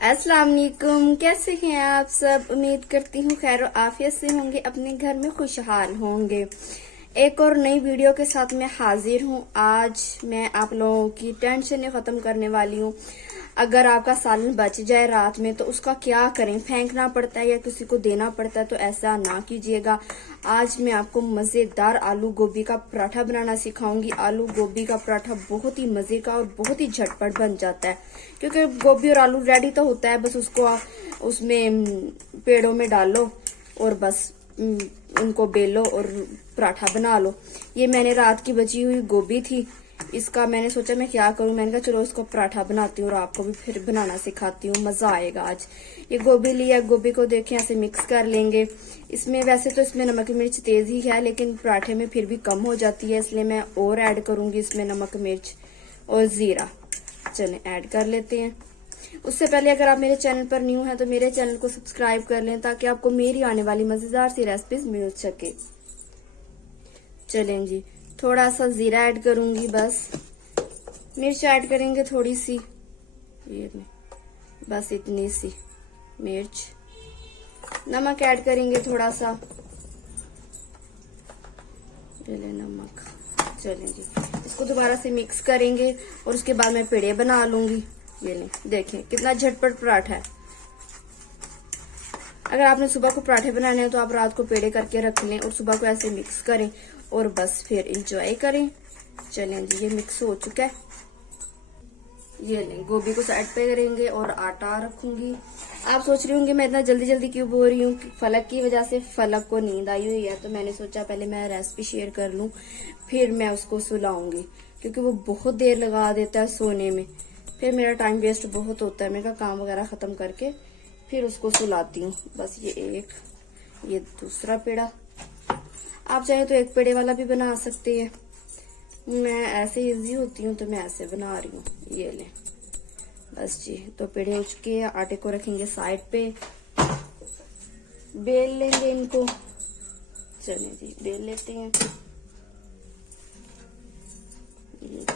अस्सलाम वालेकुम। कैसे हैं आप सब? उम्मीद करती हूँ खैर आफियत से होंगे, अपने घर में खुशहाल होंगे। एक और नई वीडियो के साथ मैं हाजिर हूँ। आज मैं आप लोगों की टेंशन खत्म करने वाली हूँ। अगर आपका सालन बच जाए रात में तो उसका क्या करें? फेंकना पड़ता है या किसी को देना पड़ता है? तो ऐसा ना कीजिएगा। आज मैं आपको मजेदार आलू गोभी का पराठा बनाना सिखाऊंगी। आलू गोभी का पराठा बहुत ही मजे का और बहुत ही झटपट बन जाता है, क्योंकि गोभी और आलू रेडी तो होता है, बस उसको उसमें पेड़ों में डाल लो और बस उनको बेलो और पराठा बना लो। ये मैंने रात की बची हुई गोभी थी, इसका मैंने सोचा मैं क्या करूं, मैंने कहा चलो इसको पराठा बनाती हूँ और आपको भी फिर बनाना सिखाती हूँ, मजा आएगा आज। ये गोभी लिया, गोभी को देखें ऐसे मिक्स कर लेंगे। इसमें वैसे तो इसमें नमक मिर्च तेज ही है, लेकिन पराठे में फिर भी कम हो जाती है, इसलिए मैं और ऐड करूंगी इसमें नमक मिर्च और जीरा। चलें ऐड कर लेते हैं। उससे पहले अगर आप मेरे चैनल पर न्यू हैं तो मेरे चैनल को सब्सक्राइब कर लें, ताकि आपको मेरी आने वाली मजेदार सी रेसिपीज मिल सके। चलें जी, थोड़ा सा जीरा ऐड करूंगी, बस मिर्च ऐड करेंगे थोड़ी सी, ये बस इतनी सी मिर्च। नमक ऐड करेंगे थोड़ा सा, ये ले नमक। चलें जी, इसको दोबारा से मिक्स करेंगे और उसके बाद मैं पेड़े बना लूंगी। ये लें, देखें कितना झटपट पराठा है। अगर आपने सुबह को पराठे बनाने हैं तो आप रात को पेड़े करके रख लें और सुबह को ऐसे मिक्स करें और बस फिर इंजॉय करें। चलें जी, ये मिक्स हो चुका है। ये लें, गोभी को साइड पे करेंगे और आटा रखूंगी। आप सोच रही होंगे मैं इतना जल्दी जल्दी क्यों बोल रही हूँ? फलक की वजह से, फलक को नींद आई हुई है, तो मैंने सोचा पहले मैं रेसिपी शेयर कर लूं, फिर मैं उसको सुलाऊंगी, क्योंकि वो बहुत देर लगा देता है सोने में, फिर मेरा टाइम वेस्ट बहुत होता है। मेरा काम वगैरह खत्म करके फिर उसको सुलाती हूँ। बस ये एक, ये दूसरा पेड़ा। आप चाहे तो एक पेड़े वाला भी बना सकते हैं, मैं ऐसे इजी होती हूँ तो मैं ऐसे बना रही हूँ। ये लें, बस जी, तो पेड़े हो चुके हैं। आटे को रखेंगे साइड पे, बेल लेंगे इनको। चलें जी, बेल लेते हैं। ये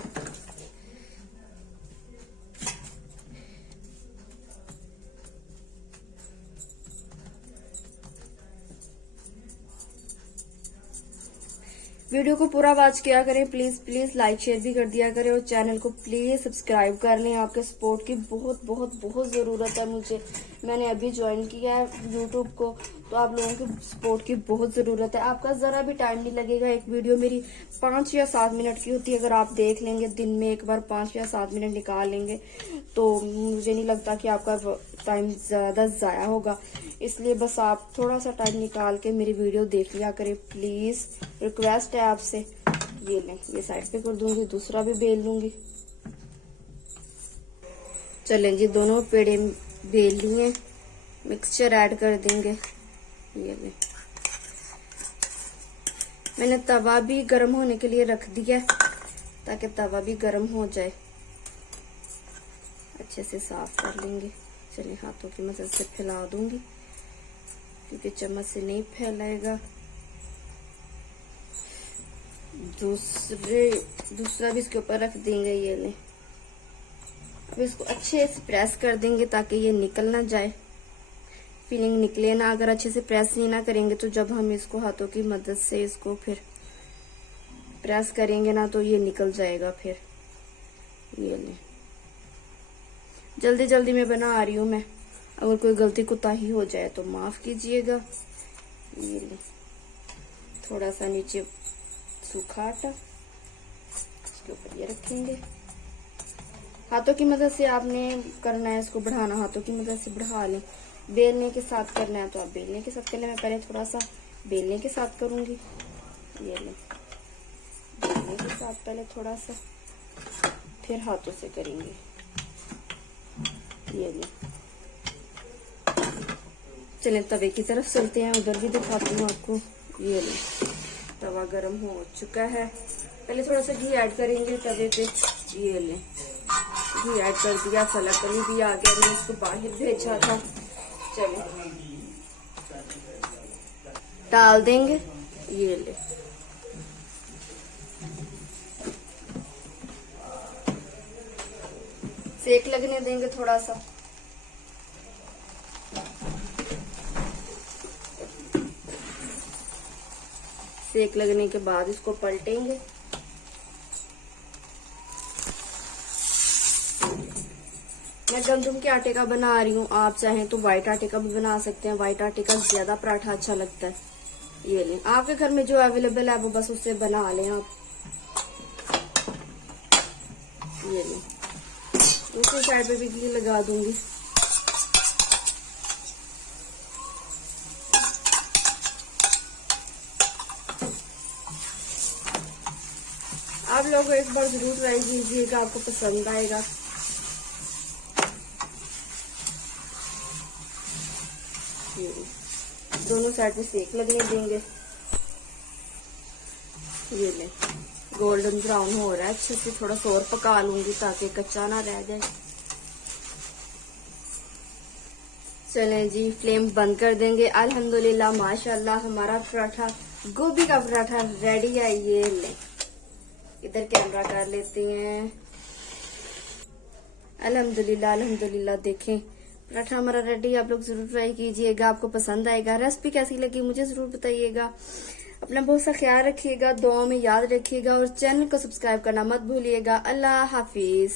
वीडियो को पूरा वॉच किया करें, प्लीज प्लीज लाइक शेयर भी कर दिया करें और चैनल को प्लीज सब्सक्राइब कर लें। आपके सपोर्ट की बहुत बहुत बहुत जरूरत है मुझे। मैंने अभी ज्वाइन किया है यूट्यूब को, तो आप लोगों की सपोर्ट की बहुत जरूरत है। आपका जरा भी टाइम नहीं लगेगा। एक वीडियो मेरी 5 या 7 मिनट की होती है, अगर आप देख लेंगे दिन में एक बार 5 या 7 मिनट निकाल लेंगे तो मुझे नहीं लगता कि आपका टाइम ज्यादा जाया होगा। इसलिए बस आप थोड़ा सा टाइम निकाल के मेरी वीडियो देख लिया करें, प्लीज, रिक्वेस्ट है आपसे। ये लें, ये साइड पे कर दूंगी, दूसरा भी बेल लूंगी। चलें जी, दोनों पेड़े बेल लिए, मिक्सचर ऐड कर देंगे। ये लें, मैंने तवा भी गर्म होने के लिए रख दिया है, ताकि तवा भी गर्म हो जाए। अच्छे से साफ कर लेंगे। चलिए, हाथों की मदद से फैला दूंगी, क्योंकि चम्मच से नहीं फैलाएगा। दूसरा भी इसके ऊपर रख देंगे। ये ले, अब इसको अच्छे से प्रेस कर देंगे ताकि ये निकल ना जाए, फीलिंग निकले ना। अगर अच्छे से प्रेस नहीं ना करेंगे तो जब हम इसको हाथों की मदद से इसको फिर प्रेस करेंगे ना तो ये निकल जाएगा फिर। ये ले, जल्दी जल्दी में बना रही हूँ मैं, अगर कोई गलती कोताही हो जाए तो माफ कीजिएगा। ये ले, थोड़ा सा नीचे सूखा आटा, इसके ऊपर ये रखेंगे। हाथों की मदद से आपने करना है, इसको बढ़ाना, हाथों की मदद से बढ़ा लें। बेलने के साथ करना है तो आप बेलने के साथ कर लें। मैं पहले थोड़ा सा बेलने के साथ करूंगी। ये लें, बेलने के साथ पहले थोड़ा सा, फिर हाथों से करेंगे। ये लें, चलें तवे की तरफ चलते हैं, उधर भी दिखाती हूँ आपको। ये लें, तवा गरम हो चुका है। पहले थोड़ा सा घी ऐड करेंगे तवे पे। ये लें, घी ऐड कर दिया, फलकनी भी आ गया, मैंने इसको बाहर भेजा था। चलो डाल देंगे। ये ले, सेक लगने देंगे थोड़ा सा। सेक लगने के बाद इसको पलटेंगे। मैं गंदम के आटे का बना रही हूँ, आप चाहें तो व्हाइट आटे का भी बना सकते हैं। व्हाइट आटे का ज्यादा पराठा अच्छा लगता है। ये लें, आपके घर में जो अवेलेबल है वो बस उससे बना लें आप। ये लें, दूसरी साइड पे भी घी लगा दूंगी। आप लोग एक बार जरूर ट्राई कीजिएगा, आपको पसंद आएगा। दोनों साइड पे सेक लगने देंगे। ये ले, गोल्डन ब्राउन हो रहा है अच्छे से, थोड़ा सा और पका लूंगी ताकि कच्चा ना रह जाए। चलें जी, फ्लेम बंद कर देंगे। अल्हम्दुलिल्लाह माशाल्लाह हमारा पराठा, गोभी का पराठा रेडी है। ये ले, इधर कैमरा कर लेते हैं। अल्हम्दुलिल्लाह अल्हम्दुलिल्लाह, देखें पराठा हमारा रेडी। आप लोग जरूर ट्राई कीजिएगा, आपको पसंद आएगा। रेसिपी कैसी लगी मुझे जरूर बताइएगा। अपना बहुत सा ख्याल रखिएगा, दुआ में याद रखिएगा और चैनल को सब्सक्राइब करना मत भूलिएगा। अल्लाह हाफिज।